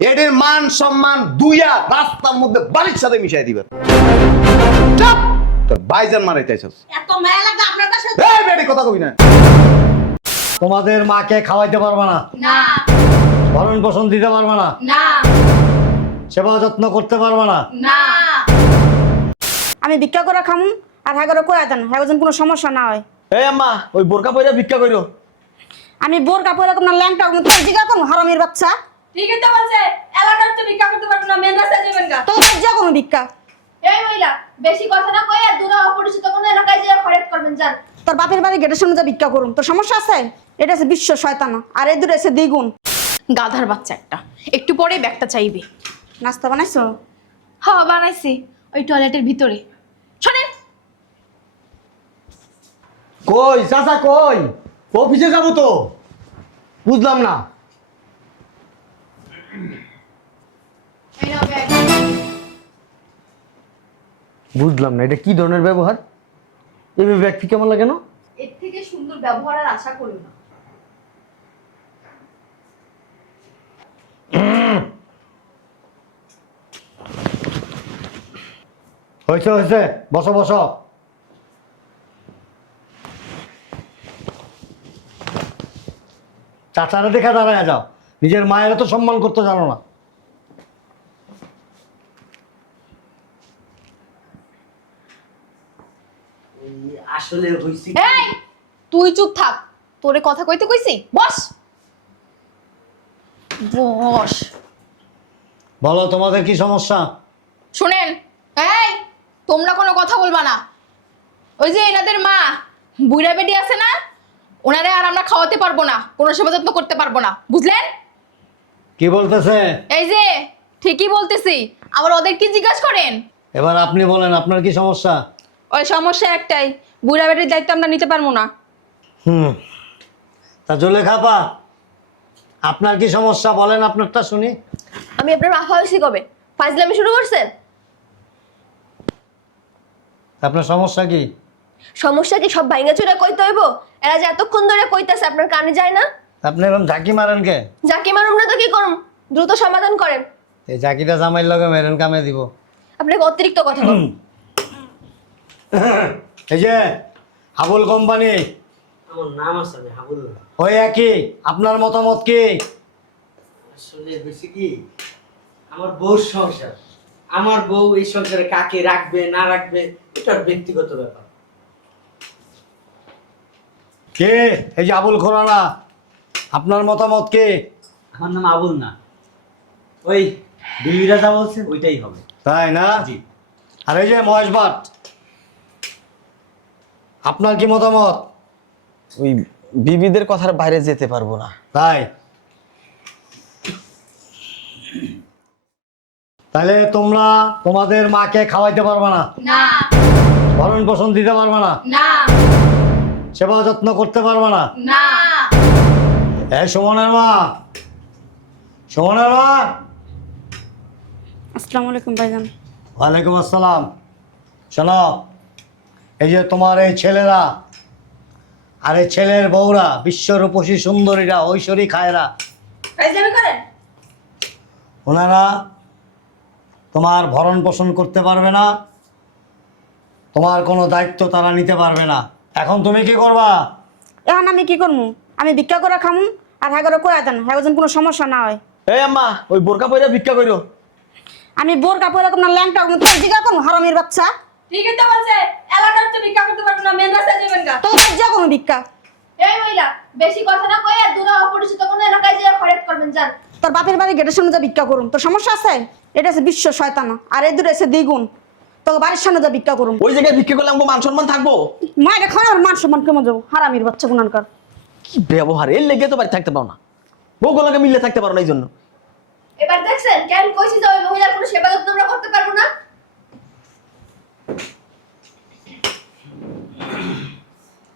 এদের মান সম্মান দুইয়া রাস্তার মধ্যে বাড়ির সাথে মিশাই দিবেন বাইজান মারাইতেছস এত মায়া লাগে আপনার কাছে এই বেটি কথা কবি না। তোমাদের মাকে খাওয়াইতে পারবে না। না। ভরণ পোষণ দিতে পারবে না। না। সেবা যত্ন করতে পারবে না। না। আমি ভিক্ষা করে খামুন আর হ্যাঁ করে কয়ে দেন হ্যাঁ কোনো সমস্যা না হয়। এই আম্মা ওই বোরকা পয়রা ভিক্ষা কইরো। আমি বোর কাপড় এরকম না ল্যাংটা জিগা কোন হারামির বাচ্চা? ঠিকই তো বলছে এলাকার তো ভিক্ষা করতে পারব না মেন রাস্তায় যাবেন গা। যা কোনো ভিক্ষা। এই মহিলা বেশি কথা না কয়ে দূরে অপরিচিত কোনো এলাকায় যেয়ে খরচ করবেন যান। তোর বাপের বাড়ি গেটের সামনে যা ভিক্ষা করুন তোর সমস্যা আছে? এটা আছে বিশ্ব শয়তানা আর এই দূরে এসে দ্বিগুণ। গাধার বাচ্চা একটা একটু পরে ব্যাগটা চাইবে। নাস্তা বানাইছো? হ বানাইছি ওই টয়লেটের ভিতরে। শোনেন। কই চাচা কই? অফিসে যাব তো। বুঝলাম না। বুঝলাম না এটা কি ধরনের ব্যবহার? এইভাবে ব্যক্তি কেমন লাগে না? এর থেকে সুন্দর ব্যবহার আর আশা করি না। হয়েছে হয়েছে। বসো বসো। চাচারা দেখা দাঁড়ায় যাও। নিজের মায়ের তো সম্মান করতে জানো না। আসলে হইছে এই তুই চুপ থাক। তোরে কথা কইতে কইছি? বস। বস। বলো তোমাদের কি সমস্যা? শুনেন এই তোমরা কোনো কথা বলবা না। ওই যে এনাদের মা বুড়া বেটি আছে না? ওনারে আর আমরা খাওয়াতে পারব না কোনো সেবা যত্ন করতে পারব না। বুঝলেন? কি বলতেছে? এই যে ঠিকই বলতেছি আবার ওদের কি জিজ্ঞাসা করেন। এবার আপনি বলেন আপনার কি সমস্যা? ওই সমস্যা একটাই বুড়া বেটির দায়িত্ব আমরা নিতে পারব না। হুম। তা জলে খাপা আপনার কি সমস্যা বলেন আপনারটা শুনি। আমি আপনার মাফা হয়েছি কবে? ফাজলামি শুরু করছেন? আপনার সমস্যা কি? সমস্যা কি? সব ভাইঙ্গা চুরে কইতে হইব? এরা যে এতক্ষণ ধরে কইতাছে আপনার কানে যায় না? আপনি এরকম ঝাঁকি মারেন কে? যাকে মারুম না তো কি করুম? দ্রুত সমাধান করেন। এই ঝাঁকিটা জামাইর লগে মেরেন কামে দিব। আপনাকে অতিরিক্ত কথা বলুন এই যে হাবুল কোম্পানি। আমার নাম আছে আমি হাবুল। না। ওই একই আপনার মতামত কি? আসলে হয়েছে কি আমার বউ সংসার। আমার বউ এই সংসারে কাকে রাখবে না রাখবে এটা ব্যক্তিগত ব্যাপার। কে? এই যে আবুল খোরানা আপনার মতামত কে? আমার নাম আবুল না। ওই বিবিরা যা বলছে ওইটাই হবে। তাই না? জি। আর এই যে মহেশ ভাট আপনার কি মতামত? ওই বিবিদের কথার বাইরে যেতে পারব না। তাই? তাহলে তোমরা তোমাদের মাকে খাওয়াইতে পারবে না? না। ভরণ পোষণ দিতে পারবে না? না। সেবা যত্ন করতে পারবে না? না। এই সুমনের মা। সুমনের মা। আসসালামু আলাইকুম ভাইজান। ওয়ালাইকুম আসসালাম। শোনো এই যে তোমার এই ছেলেরা আর এই ছেলের বউরা বিশ্বরূপসী সুন্দরীরা ঐশ্বরী খায়রা। করেন? ওনারা তোমার ভরণ পোষণ করতে পারবে না তোমার কোনো দায়িত্ব তারা নিতে পারবে না। এখন তুমি কি করবা? এখন আমি কি করব আমি ভিক্ষা করে খামুন আর হ্যাঁ করে কয়ে দেন হ্যাঁ কোনো সমস্যা না হয়। এই আম্মা ওই বোরকা পয়রা ভিক্ষা কইরো। আমি বোর কাপড় এরকম না ল্যাংটা জিগা কোন হারামির বাচ্চা? ঠিকই তো বলছে এলাকার তো ভিক্ষা করতে পারব না মেন রাস্তায় যাবেন গা। তোর যা কোনো ভিক্ষা? এই মহিলা বেশি কথা না কয়ে দূরে অপরিচিত কোনো এলাকায় যেয়ে খরচ করবেন যান। তোর বাপের বাড়ি গেটের সামনে যা ভিক্ষা করুন তোর সমস্যা আছে? এটা আছে বিশ্ব শয়তানা আর এই দূরে এসে দ্বিগুণ। তোকে বাড়ির সামনে যা ভিক্ষা করুন। ওই জায়গায় ভিক্ষা করলে আমাকে মান সম্মান থাকব? মায়ের খান আর মান সম্মান কেমন যাব? হারামির বাচ্চা গুনানকার কি ব্যবহার এর লেগে তো বাড়ি থাকতে পারো না। বউগুলোকে মিললে থাকতে পারো না এই জন্য। এবার দেখছেন কেন কইছি যে ওই মহিলার কোনো সেবা যত্ন আমরা করতে পারব না?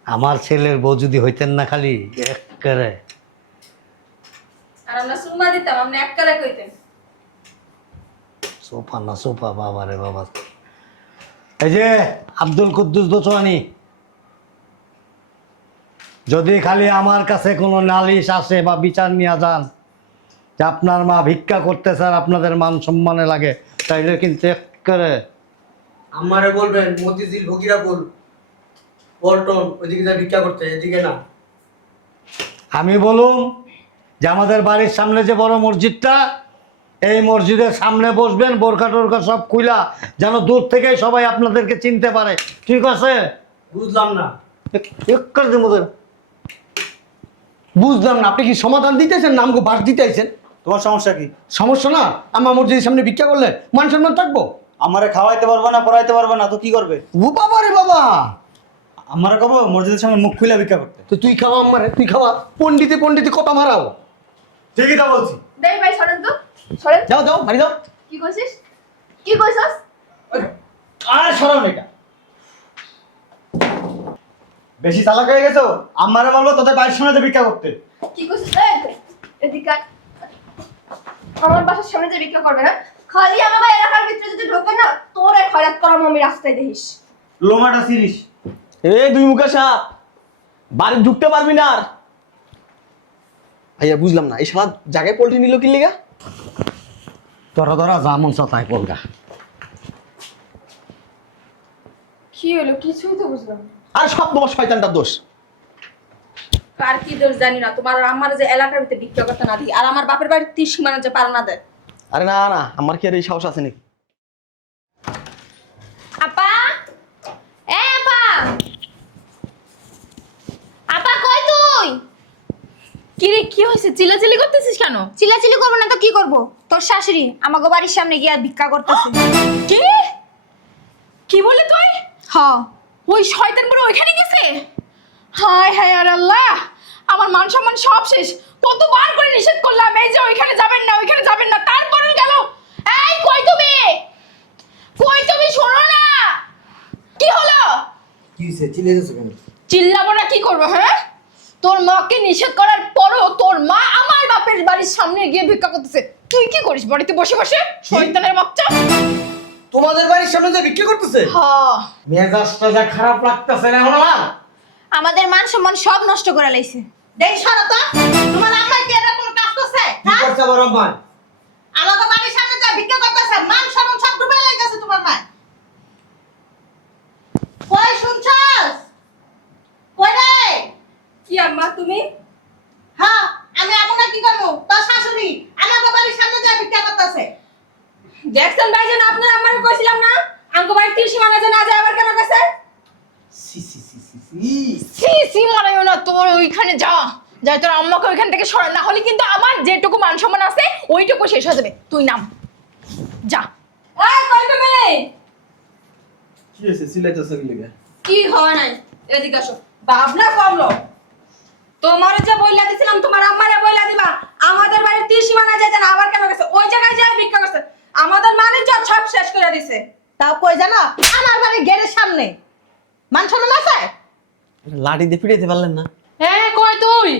আমার ছেলের বউ যদি হইতেন না খালি একেবারে আর আমরা সুমা দিতাম আমরা এক করে কইতেন। সোফা না সোফা বাবা রে বাবা। এই যে আব্দুল কুদ্দুস দোচোয়ানি যদি খালি আমার কাছে কোনো নালিশ আসে বা বিচার নিয়ে যান যে আপনার মা ভিক্ষা করতে আর আপনাদের মান সম্মানে লাগে তাইলে কিন্তু এক করে আমারে বলবেন মতিঝিল ভগিরা বল পল্টন ওইদিকে যা ভিক্ষা করতে এদিকে না। আমি বলুম যে আমাদের বাড়ির সামনে যে বড় মসজিদটা এই মসজিদের সামনে বসবেন বোরখা টোরখা সব খুইলা যেন দূর থেকে সবাই আপনাদেরকে চিনতে পারে। ঠিক আছে? বুঝলাম না। বুঝলাম না আপনি কি সমাধান দিতেছেন না আমাকে বাস দিতেছেন? তোমার সমস্যা কি? সমস্যা না? আমার মসজিদের সামনে ভিক্ষা করলে মান সম্মান থাকব? আমারে খাওয়াইতে পারবে না পড়াইতে পারবে না তো কি করবে? ও বাবা রে বাবা! আমারে কব মসজিদের সামনে মুখ খুলে ভিক্ষা করতে। তো তুই খাওয়া আমার তুই খাওয়া পন্ডিতে পন্ডিতে কথা মারাও। ঠিকই তা বলছি। দেই ভাই সরেন তো সরেন। যাও যাও বাড়ি যাও। কি কইছিস? কি কইছস? আর সরাও না এটা? বেশি চালাক হয়ে গেছো? আমারে বলব তোদের বাড়ির সামনে যে ভিক্ষা করতে। কি কইছিস? এই, এদিকে আমার বাসার সামনে যে ভিক্ষা করবে না? খালি আমার এলাকার ভিতরে যদি ঢোকে না তোরে খরাত করা আমি রাস্তায় দেখিস। লোমাটা সিরিস এ দুই মুখা সাপ। বাড়ি ঢুকতে পারবি না আর। ভাইয়া বুঝলাম না। এই শালা জায়গায় পোল্ট্রি নিল কি লিগা? তোরা তোরা যেমন তাই পড়গা কি হলো? কিছুই তো বুঝলাম আর সব তোমার শয়তানটার দোষ। কার কি দোষ জানি না। তোমার আমার যে এলাকার ভিতরে বিক্রি করতে না দিই আর আমার বাপের বাড়ির তীর সীমানা যে পার না দেয়। আরে না না আমার কি আর এই সাহস আছে নাকি? আপা? এ আপা! আপা কই তুই? কি রে কি হয়েছে? চিল্লাচিল্লি করতেছিস কেন? চিল্লাচিল্লি করব না তো কি করব? তোর শাশুড়ি আমাকে বাড়ির সামনে গিয়ে ভিক্ষা করতেছে। কি? কি বললি তুই? হ। ওই শয়তান বুড়ো ওইখানে গেছে? হায় হায় আর আল্লাহ! আমার মান সম্মান সব শেষ। কতবার করে নিষেধ করলাম এই যে ওইখানে যাবেন না ওইখানে যাবেন না তারপরেও গেল। এই কই তুমি? কই তুমি? শোনো না। কি হলো? কি গেছো কেন? চিল্লাবো না কি করব হ্যাঁ? তোর মাকে নিষেধ করার পরও তোর মা আমার বাপের বাড়ির সামনে গিয়ে ভিক্ষা করতেছে। তুই কি করিস বাড়িতে বসে বসে? শয়তানের বাচ্চা? তোমাদের বাড়ির সামনে যে ভিক্ষা করতেছে? হ্যাঁ। মেজাজটা যা খারাপ লাগতেছে না এখন আমার আমাদের মান সম্মান সব নষ্ট করে লাইছে। দেই সরতা তোমার আম্মা কি এরকম কাজ করছে? কি করছে আবার আম্মা? আমাকে বাড়ির সামনে যা ভিক্ষা করতেছে মান সম্মান সব ডুবে লাগাইছে তোমার মা কই শুনছস? কই রে? কি আম্মা তুমি? হ্যাঁ আমি এমন কি করব? তোর শাশুড়ি আমাকে বাড়ির সামনে যা ভিক্ষা করতেছে। দেখছেন ভাইজান আপনার আমার কইছিলাম না আঙ্কো বাড়ির তীর সীমানা যে না যায় আবার কেন গেছে? সি সি সি। সি সি মারাইও না তোর ওইখানে যা। যাই তোর আম্মাকে ওইখান থেকে সরা। না হলে কিন্তু আমার যেটুকু মান সম্মান আছে ওইটুকু শেষ হয়ে যাবে। তুই নাম। যা। এই কই তুমি কি হয়েছে? কি লিগা? কি হয় নাই? এদিকে আসো। ভাবনা কমলো তোমার যে বইলা দিছিলাম তোমার আম্মারে বইলা দিবা। আমাদের বাড়ির তীর সীমানা না আবার কেন গেছে? ওই জায়গায় যায় ভিক্ষা করছে। আমাদের বাণিজ্য সব শেষ করে দিছে। তাও কই জানো? আমার বাড়ির গেটের সামনে। মান সম্মান আছে? লাঠি দিয়ে পিটাইতে পারলেন না। হ্যাঁ কই তুই?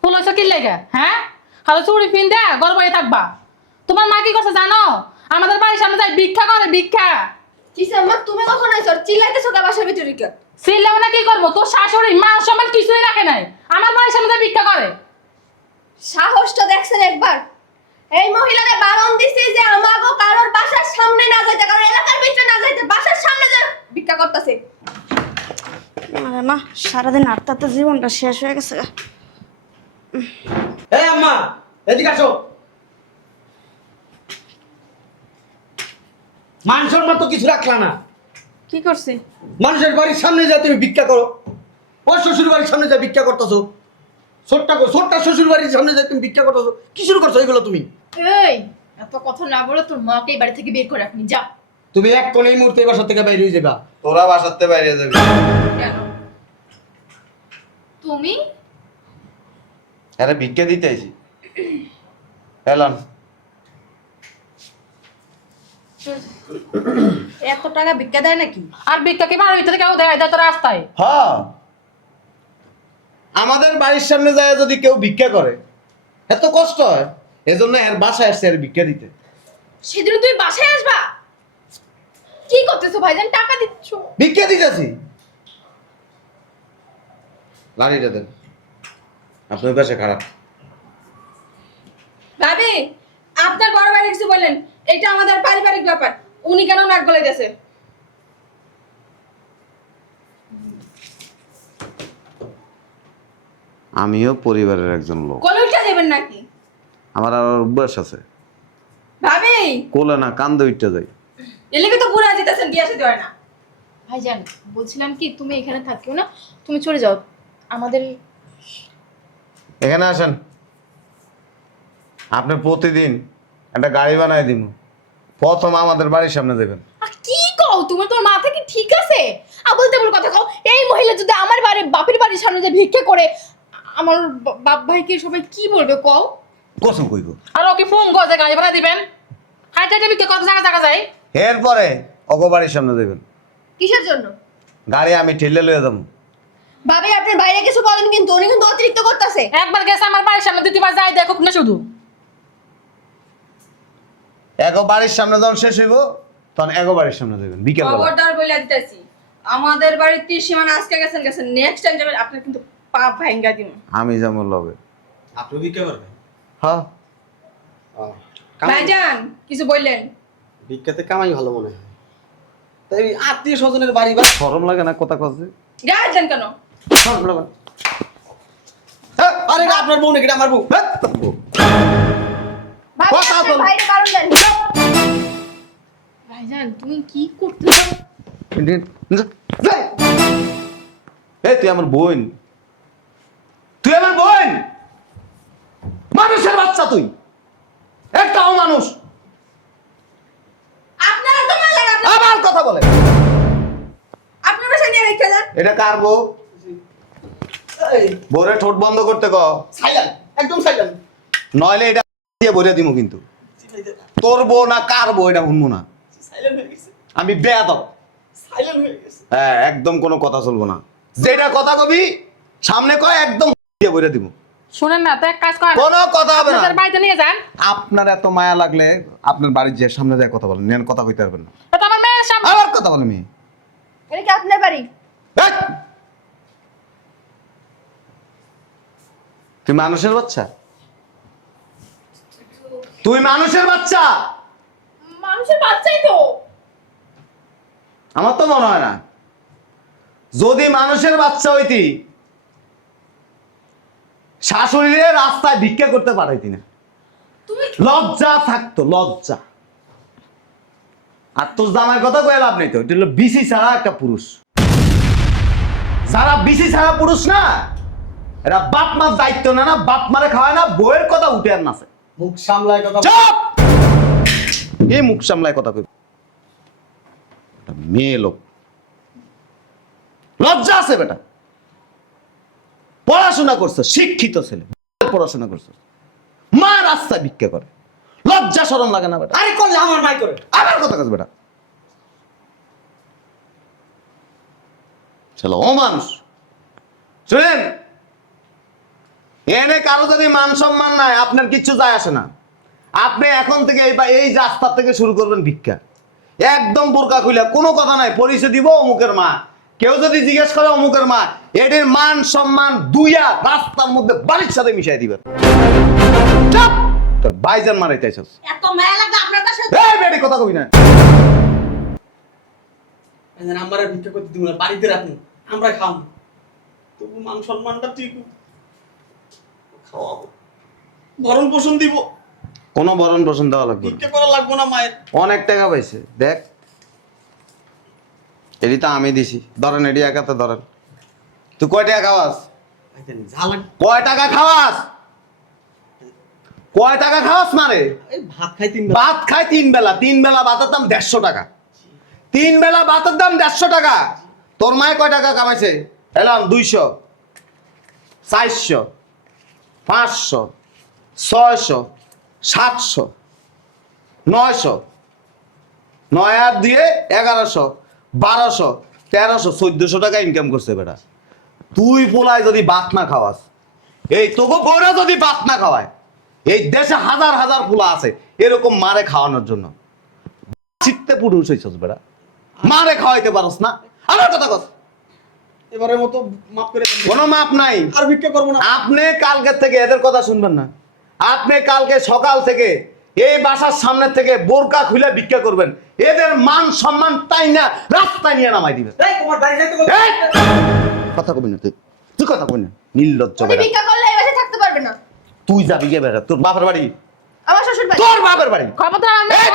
ফুলছ কি লেগে? হ্যাঁ? হালো চুড়ি পিন দে গর্বাই থাকবা। তোমার মা কি করছে জানো? আমাদের বাড়ির সামনে যাই ভিক্ষা করে ভিক্ষা। কিসে আম্মা তুমি কখন আইছো? চিল্লাইতেছো কে বাসার ভিতরে কে? সিল্লাম না কি করব? তোর শাশুড়ি মা সম্মান কিছুই রাখে নাই। আমার বাড়ির সামনে যাই ভিক্ষা করে। সাহসটা দেখছেন একবার। এই মহিলারে বারণ দিছি যে আমাগো কারোর বাসার সামনে না যাইতে কারণ এলাকার ভিতরে না যাইতে বাসার সামনে যা ভিক্ষা করতেছে। আরে মা সারাদিন আটটা তো জীবনটা শেষ হয়ে গেছে গা। এই আম্মা এদিকে আসো। মান সম্মান তো কিছু রাখলা না। কি করছি? মানুষের বাড়ির সামনে যা তুমি ভিক্ষা করো ওর শ্বশুর বাড়ির সামনে যা ভিক্ষা করতেছো ছোট্টা ছোট্টা শ্বশুর বাড়ির সামনে যা তুমি ভিক্ষা করতেছো কি শুরু করছ এগুলো তুমি? এই এত কথা না বলে তোর মাকে এই বাড়ি থেকে বের করে রাখনি যা। তুমি এক কোন এই মুহূর্তে বাসা থেকে বাইরে হয়ে যাবা। তোরা বাসাতে বাইরে যাবি। কেন? তুমি? আরে ভিক্ষা দিতে আইছি। এলাম। এত টাকা ভিক্ষা দেয় নাকি? আর ভিক্ষা কি বাড়ির ভিতরে কেউ দেয়? দেয় তোর রাস্তায়। হ্যাঁ আমাদের বাড়ির সামনে যায় যদি কেউ ভিক্ষা করে এত কষ্ট হয়। এজন্য এর বাসায় আসছে এর ভিক্ষা দিতে। সেদিন তুই বাসায় আসবা? কি করতেছো ভাইজান? টাকা দিচ্ছ। ভিক্ষা দিতেছি। লাড়িটা দেন। আপনার পাশে খারাপ। ভাবি আপনার বড় ভাই কিছু বললেন। এটা আমাদের পারিবারিক ব্যাপার। উনি কেন নাক গলে গেছে আমিও পরিবারের একজন লোক। কোলে উঠে যাবেন নাকি? আমার আর অভ্যাস আছে। ভাবি! কোলে না কান্দে উঠতে যাই। এলিকে তো বুড়া জিতেছেন বিয়ে সাথে হয় না। ভাইজান বলছিলাম কি তুমি এখানে থাকিও না তুমি চলে যাও। আমাদের এখানে আসেন। আপনি প্রতিদিন একটা গাড়ি বানাই দিব প্রথম আমাদের বাড়ির সামনে দেবেন আর কি কও তুমি তোমার মাথা কি ঠিক আছে? আবল তেবল কথা কও এই মহিলা যদি আমার বাড়ি বাপের বাড়ির সামনে যে ভিক্ষে করে আমার বাপ ভাইকে সবাই কি বলবে কও? কসম কইব। আর ওকে ফোন করে গাড়ি ভাড়া দিবেন। হাইটে টেবিল কত জায়গা জায়গা যায়? এরপরে অগো বাড়ির সামনে দেবেন কিসের জন্য? গাড়ি আমি ঠেলে লয়ে যাব। ভাবি আপনার বাইরে কিছু বলেন কিন্তু উনি কিন্তু অতিরিক্ত করতেছে। একবার গেছে আমার বাড়ির সামনে দ্বিতীয়বার যাই দেখুক না শুধু। এগো বাড়ির সামনে যখন শেষ হইব তখন এগো বাড়ির সামনে দেবেন বিকেল খবরদার বলে দিতেছি। আমাদের বাড়ির ত্রিসীমানা আজকে গেছেন গেছেন। নেক্সট টাইম যাবেন আপনি কিন্তু পা ভাঙ্গা দিব। আমি যেমন লবে আপনি ভিক্ষা করবেন? হ্যাঁ। ভাইজান কিছু বললেন? ভিক্ষাতে কামাই ভালো মনে হয়। তাই আত্মীয় স্বজনের বাড়ি বা শরম লাগে না কথা যান কেন? আরে এটা আপনার বউ নাকি এটা আমার বউ? বউ। কথা বল। বাইরে কারণ দেন। ভাইজান তুমি কি করতেছো? এই তুই আমার বোন। তুই আমার বোন? মানুষের বাচ্চা তুই। একটাও মানুষ। এটা কার বউ? বোরে ঠোঁট বন্ধ করতে ক। সাইলেন্ট একদম সাইলেন্ট। নইলে এটা দিয়ে কিন্তু। তোর বউ না কার বউ এটা শুনব না। হয়ে আমি বেয়াদব। হয়ে গেছে। হ্যাঁ একদম কোনো কথা চলবো না। যেটা কথা কবি সামনে কয় একদম দিয়ে শুনেন না তো এক কাজ করেন। কোনো কথা হবে না। বাড়িতে নিয়ে যান। আপনার এত মায়া লাগলে আপনার বাড়ির যে সামনে যায় কথা বলেন নেন কথা কইতে পারবেন না। এটা আমার মেয়ের সামনে। আবার কথা বলে মেয়ে। এটা কি আপনার বাড়ি! তুই মানুষের বাচ্চা? তুই মানুষের বাচ্চা? মানুষের বাচ্চাই তো। আমার তো মনে হয় না। যদি মানুষের বাচ্চা হইতি শাশুড়িরে রাস্তায় ভিক্ষা করতে পারাইতি না। লজ্জা থাকতো লজ্জা। আর তোর জামার কথা কয়ে লাভ নেই তো এটা হলো বিসি ছাড়া একটা পুরুষ। যারা বিসি ছাড়া পুরুষ না। এরা বাপ মার দায়িত্ব না না বাপ মারে খাওয়ায় না বইয়ের কথা উঠে আর নাচে। মুখ সামলায় কথা চুপ! এই মুখ সামলায় কথা কই মেয়ে লোক। লজ্জা আছে বেটা। পড়াশোনা করছে শিক্ষিত ছেলে। পড়াশোনা করছে। মা রাস্তা ভিক্ষা করে। লজ্জা শরম লাগে না বেটা। আরে করলে আমার মাই করে? আবার কথা কাজ বেটা। চলো ও মানুষ। শুনেন এনে কারও যদি মান সম্মান নাই আপনার কিচ্ছু যায় আসে না। আপনি এখন থেকে এই বা এই রাস্তা থেকে শুরু করবেন ভিক্ষা। একদম বোরকা খুলে কোনো কথা নাই পরিচয় দিব অমুকের মা। কেউ যদি জিজ্ঞেস করে অমুকের মা এটির মান সম্মান দুইয়া রাস্তার মধ্যে বাড়ির সাথে মিশাই দিবেন তোর বাইজান মারাইতে আইছস এত মায়া লাগবে আপনার কাছে? এই বেটি কথা কবি না। আমরা ভিক্ষা করতে দিব না বাড়িতে রাখুন। আমরা খাম তবু মান সম্মানটা ঠিক খাওয়াবো। ভরণ পোষণ দিব। কোনো ভরণ পোষণ দেওয়া লাগবে। ভিক্ষা করা লাগবো না মায়ের। অনেক টাকা পাইছে। দেখ। এটি তো আমি দিছি। ধরেন এটি একাতে ধরেন। তুই কয় টাকা খাওয়াস? কয় টাকা খাওয়াস? কয় টাকা খাওয়াস মারে? ভাত খাই তিন ভাত খায় তিন বেলা। তিন বেলা ভাতের দাম দেড়শো টাকা। তিন বেলা ভাতের দাম দেড়শো টাকা। তোর মায়ে কয় টাকা কামাইছে? এলাম দুইশো, চারশো, পাঁচশো, ছয়শো, সাতশো, নয়শো, নয় আর দিয়ে এগারোশো, বারোশো, তেরোশো, চোদ্দশো টাকা ইনকাম করছে বেটা। তুই পোলায় যদি ভাত না খাওয়াস, এই তোকে বউরা যদি বাত না খাওয়ায়, এই দেশে হাজার হাজার পোলা আছে, এরকম মারে খাওয়ানোর জন্য। শিখতে পুরুষ হইছস বেটা। মারে খাওয়াইতে পারস না। আমার কথা কস। এবারের মতো মাফ করে দেন। কোনো মাপ নাই। আর ভিক্ষা করব না। আপনি কালকের থেকে এদের কথা শুনবেন না। আপনি কালকে সকাল থেকে এই বাসার সামনে থেকে বোরকা খুলে ভিক্ষা করবেন। এদের মান সম্মান তাই না রাস্তায় নিয়ে নামাই দিবেন। এই তোমার বাড়ি যাইতে এই! কথা কবি না তুই। তুই কথা কবি না। নির্লজ্জ বেটা। ভিক্ষা করলে এই বাসায় থাকতে পারবে না। তুই যাবি গে বেটা তোর বাপের বাড়ি। আমার শ্বশুর বাড়ি তোর বাপের বাড়ি। খবরদার আমি এই!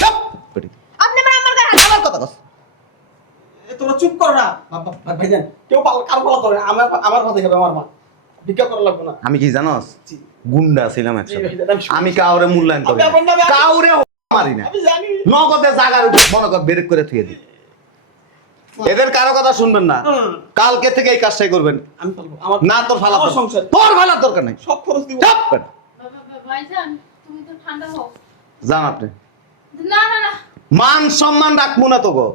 চুপ! বেটি, আপনি আমার আমার গায়ে হাত আমার কথা কস। এ, তোমরা চুপ করো না। ভাইজান কেউ পাল কারও পালা ধরে আমার আমার কথা খাবে আমার মা। ভিক্ষা করা লাগবে না। আমি কি জানোস? গুন্ডা ছিলাম একসাথে। আমি কাউরে মূল্যায়ন করি কাউরে মারি না। নগদে জাগার উপর মনে কর বেরেক করে থুয়ে দিই। এদের কারও কথা শুনবেন না। কালকে থেকে এই কাজটাই করবেন। না তোর ফালা তোর ফালার দরকার নাই। সব খরচ দিব। চাপ বেটা। ভাইজান তুমি তো ঠান্ডা হও। যান আপনি। না না না। মান সম্মান রাখব না তো গো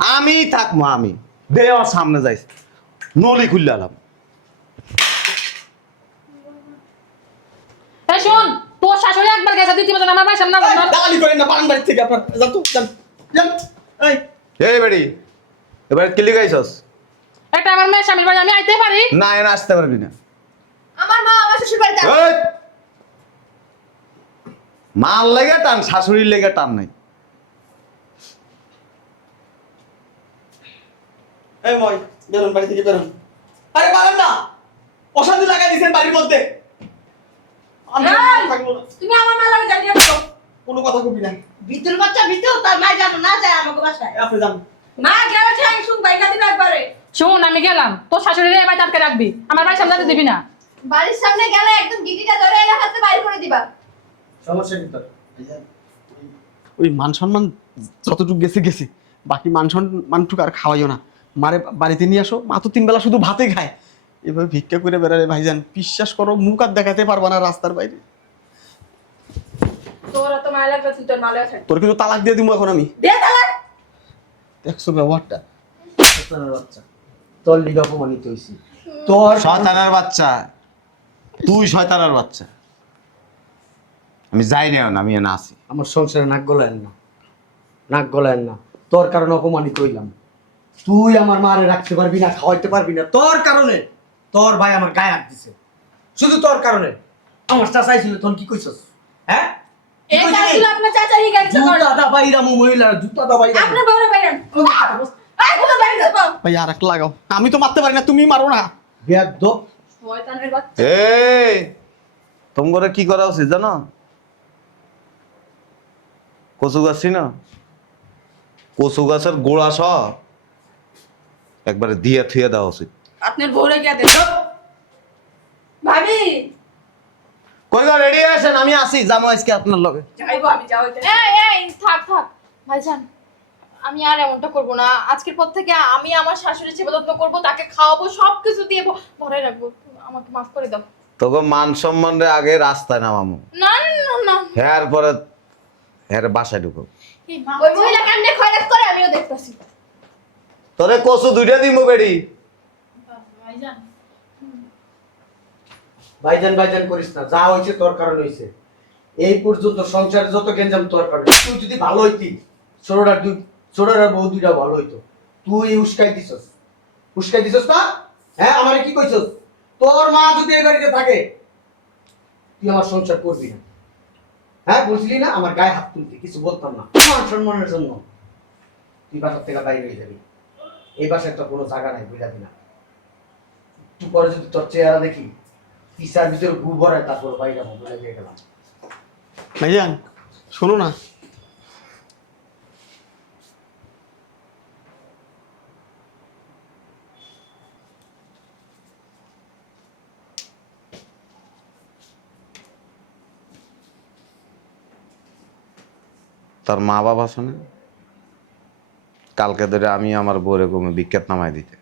আমি থাকব আমি। দেওয়ার সামনে যাইস। নলি খুললে আলাম। এই শোন তোর শাশুড়ি একবার গেছে দ্বিতীয় বছর আমার বাড়ির সামনে দালালি করেন না পারেন বাড়ি থেকে আপনার। যান তো যান। যান। এই। এই বেড়ি এবার কিলি গাইছস এটা আমার মেয়ের স্বামীর বাড়ি আমি আইতে পারি? না এনে আসতে পারবি না। আমার মা আমার শ্বশুর বাড়িতে! মাল লেগে টান শাশুড়ির লেগে টান নাই। এই মই বেরোন বাড়ি থেকে বেরোন। আরে পারেন না! অশান্তি লাগাই দিয়েছেন বাড়ির মধ্যে। তুমি আমার মা লাগে জানিয়ে বলো। কোনো কথা কবি না। ভিতর বাচ্চা ভিতর তার মাই জানো না যায় আমাকে বাসায় আপনি যান। মা গেছে আমি শুন বাইকা দিবে একবারে। শোন আমি গেলাম। তোর শাশুড়ি বাড়িতে আটকে রাখবি। আমার বাড়ির সামনে দিবি না। বাড়ির সামনে গেলে একদম গিটিটা ধরে এলাকাতে বাইর করে দিবা। সমস্যা কি তোর? ওই মান সম্মান যতটুকু গেছে গেছে। বাকি মান সম্মানটুকু আর খাওয়াইও না। মারে বাড়িতে নিয়ে আসো। মা তো তিন বেলা শুধু ভাতে খায়। এভাবে ভিক্ষা করে বেড়ালে ভাইজান বিশ্বাস করো মুখ আর দেখাতে পারবা না রাস্তার বাইরে। তোরা আছে কিন্তু তালাক দিয়ে দিব এখন আমি। দেখছ ব্যবহারটা? বাচ্চা। তোর লিগে অপমানিত হইছি। তোর শয়তানের বাচ্চা। তুই শয়তানের বাচ্চা। আমি যাই না এখন, আমি এনে আসি আমার সংসারে নাক গলায়েন না। নাক গলায়েন না। তোর কারণে অপমানিত হইলাম। তুই আমার মারে রাখতে পারবি না খাওয়াইতে পারবি না। তোর কারণে তোর ভাই আমার গায়ে হাত দিছে। শুধু তোর কারণে। আমার চাচাই ছিল তখন কি কইছস? হ্যাঁ? কি চাচা করে? জুতা দাবাইরা মু মহিলা জুতা দাবাইরা আপনার বড় বাইরেন এই কোন বাইরে যাব ভাই আর একটা লাগাও। আমি তো মারতে পারি না তুমি মারো না। বেয়াদ্দ শয়তানের তোমার কি করা উচিত জানো? কচু গাছ না কচু গাছের গোড়া সব। একবারে দিয়ে থুয়ে দেওয়া উচিত। আপনার বউরে গিয়া দেন ভাবি। কই গো রেডি আছেন? আমি আসি যাব আজকে আপনার লগে। যাইবো আমি যাও এই এই থাক থাক। ভাইজান আমি আর এমনটা করব না। আজকের পর থেকে আমি আমার শাশুড়ির সেবা যত্ন করব তাকে খাওয়াবো সব কিছু দিয়ে ভ- ভরাই রাখব। আমাকে মাফ করে দাও। তোকে মান সম্মানে আগে রাস্তায় নামামু। না না না। না হ্যাঁ পরে হ্যাঁ বাসায় ঢুকো। এই মা ওই মহিলা কেমনে খয়রাত করে আমিও দেখতাছি। তোরে কচু দুইটা দিমু বেড়ি। ভাইজান। ভাইজান করিস না যা হয়েছে তোর কারণ হয়েছে এই পর্যন্ত সংসারে যত গেঞ্জাম তোর কারণে। তুই যদি ভালো হইতি ছোটটার দুই ছোটটার বউ দুইটা ভালো হইতো। তুই উস্কাই দিছস। উস্কাই দিছস না? হ্যাঁ আমারে কি কইছস? তোর মা যদি এই বাড়িতে থাকে তুই আমার সংসার করবি না। হ্যাঁ বলছিলি না? আমার গায়ে হাত তুলতে কিছু বলতাম না। সম্মানের জন্য। তুই বাসার থেকে বাইরে হয়ে যাবি। এই বাসায় তো কোনো জায়গা নাই বুঝাবি না একটু পরে যদি তোর চেহারা দেখি, পিসার ভিতরে গু ভরায় তারপর বাইরে বলে দিয়ে গেলাম। ভাইজান, শোনো না। তার মা বাবা শোনে কালকে ধরে আমি আমার বউরে কমে বিখ্যাত নামাই দিতে।